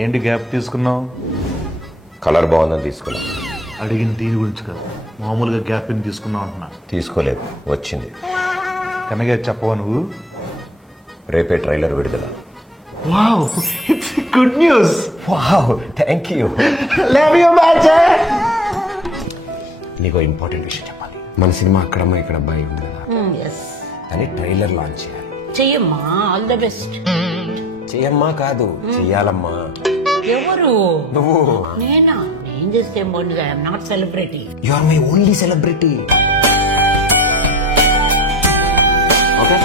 ఏంటి గ్యాప్ తీసుకున్నావు? కలర్ బాగుందని తీసుకున్నా. అడిగిన దీని గురించి కదా, మామూలుగా గ్యాప్ ఏం తీసుకున్నావు అంటున్నా. తీసుకోలేదు, వచ్చింది. కనగా చెప్పవా నువ్వు? రేపే ట్రైలర్ విడుదల. Wow, it's good news. Wow, thank you. Love you match. నీకు ఇంపార్టెంట్ విషయం చెప్పాలి. మన సినిమా అక్కడమ్మా ఇక్కడ అబ్బాయి ఉంది కదా, అని ట్రైలర్ లాంచ్ చేయాలి. చెయ్యమ్మా, ఆల్ ద బెస్ట్. చెయ్యమ్మా కాదు, చెయ్యాలమ్మా. ఎవరు? నువ్వు. నేనా? నేను చేస్తే బాగుంటుంది. I'm not celebrity. You are my only celebrity. Okay,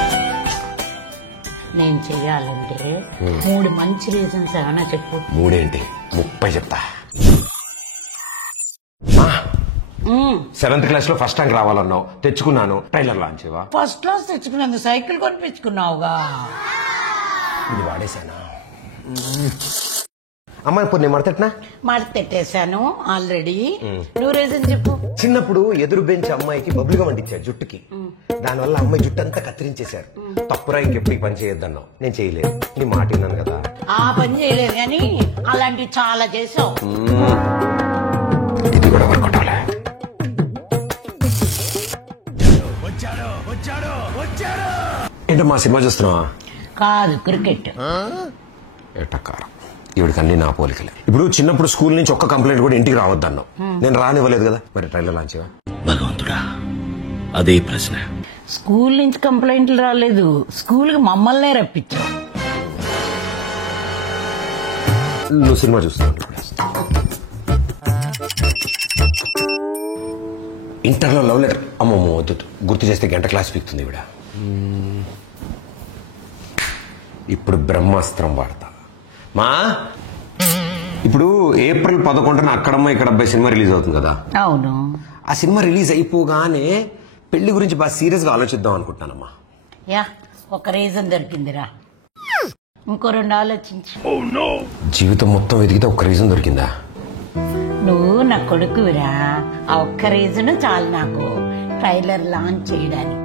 నేను చెయ్యాలంటే 3 మంచి రీజన్స్ ఏమైనా చెప్పు. 3 ఏంటి, 30 చెప్తా. 7th క్లాస్ లో ఫస్ట్ ర్యాంక్ రావాలన్నావు, తెచ్చుకున్నాను. ట్రైలర్ లాంచ్ చేయవా? ఫస్ట్ క్లాస్ తెచ్చుకున్నందుకు సైకిల్ కొనిపించుకున్నావుగా. ఇది వాడేశానా? అమ్మాయి ఇప్పుడు నేను మడతెట్నా? మడతెట్టేశాను ఆల్రెడీ. నువ్వు రీజన్ చెప్పు. చిన్నప్పుడు ఎదురు బెంచ్ అమ్మాయికి బబులుగా వండించారు జుట్టుకి. దానివల్ల అమ్మాయి జుట్టు అంతా కత్తిరించేశారు. తప్పురా, ఇంకెప్పుడు ఈ పని చేయొద్దన్నావు. నేను చేయలేదు, నీ మాట విన్నాను కదా. ఆ పని చేయలేదు కానీ అలాంటివి చాలా చేసావు. ఇది కూడా వర్కౌట్ అవలే. ఏంటమ్మా సినిమా చూస్తున్నావా? కాదు, క్రికెట్. ఎట్టకారం, ఇవిడికి అన్ని నా పోలికలే. ఇప్పుడు చిన్నప్పుడు స్కూల్ నుంచి ఒక్క కంప్లైంట్ కూడా ఇంటికి రావద్దన్నావు. నేను రానివ్వలేదు కదా, మరి ట్రైలర్ లాంచ్ చేయవా? భగవంతుడా, అదే ప్రశ్న. స్కూల్ నుంచి కంప్లైంట్లు రాలేదు, స్కూల్ కి మమ్మల్నే రప్పించావు. నువ్వు సినిమా చూస్తున్నావు. ఇంటర్లో లవ్ లెటర్. అమ్మమ్మ వద్దు, గుర్తు చేస్తే గంట క్లాస్ పీకుతుంది ఇవిడ. ఇప్పుడు బ్రహ్మాస్త్రం వాడతా. మా ఇప్పుడు ఏప్రిల్ 11న అక్కడమ్మ ఇక్కడ అబ్బాయి సినిమా రిలీజ్ అవుతుంది కదా. అవును. ఆ సినిమా రిలీజ్ అయిపోగానే పెళ్లి గురించి బాగా సీరియస్ గా ఆలోచిద్దాం అనుకుంటున్నానమ్మా. యా, ఒక రీజన్ దొరికిందిరా. ఇంకో 2 ఆలోచించు. జీవితం మొత్తం వెతికితే ఒక్క రీజన్ దొరికిందా? నువ్వు నా కొడుకువిరా. ఆ ఒక్క రీజన్ చాలు నాకు ట్రైలర్ లాంచ్ చేయడానికి.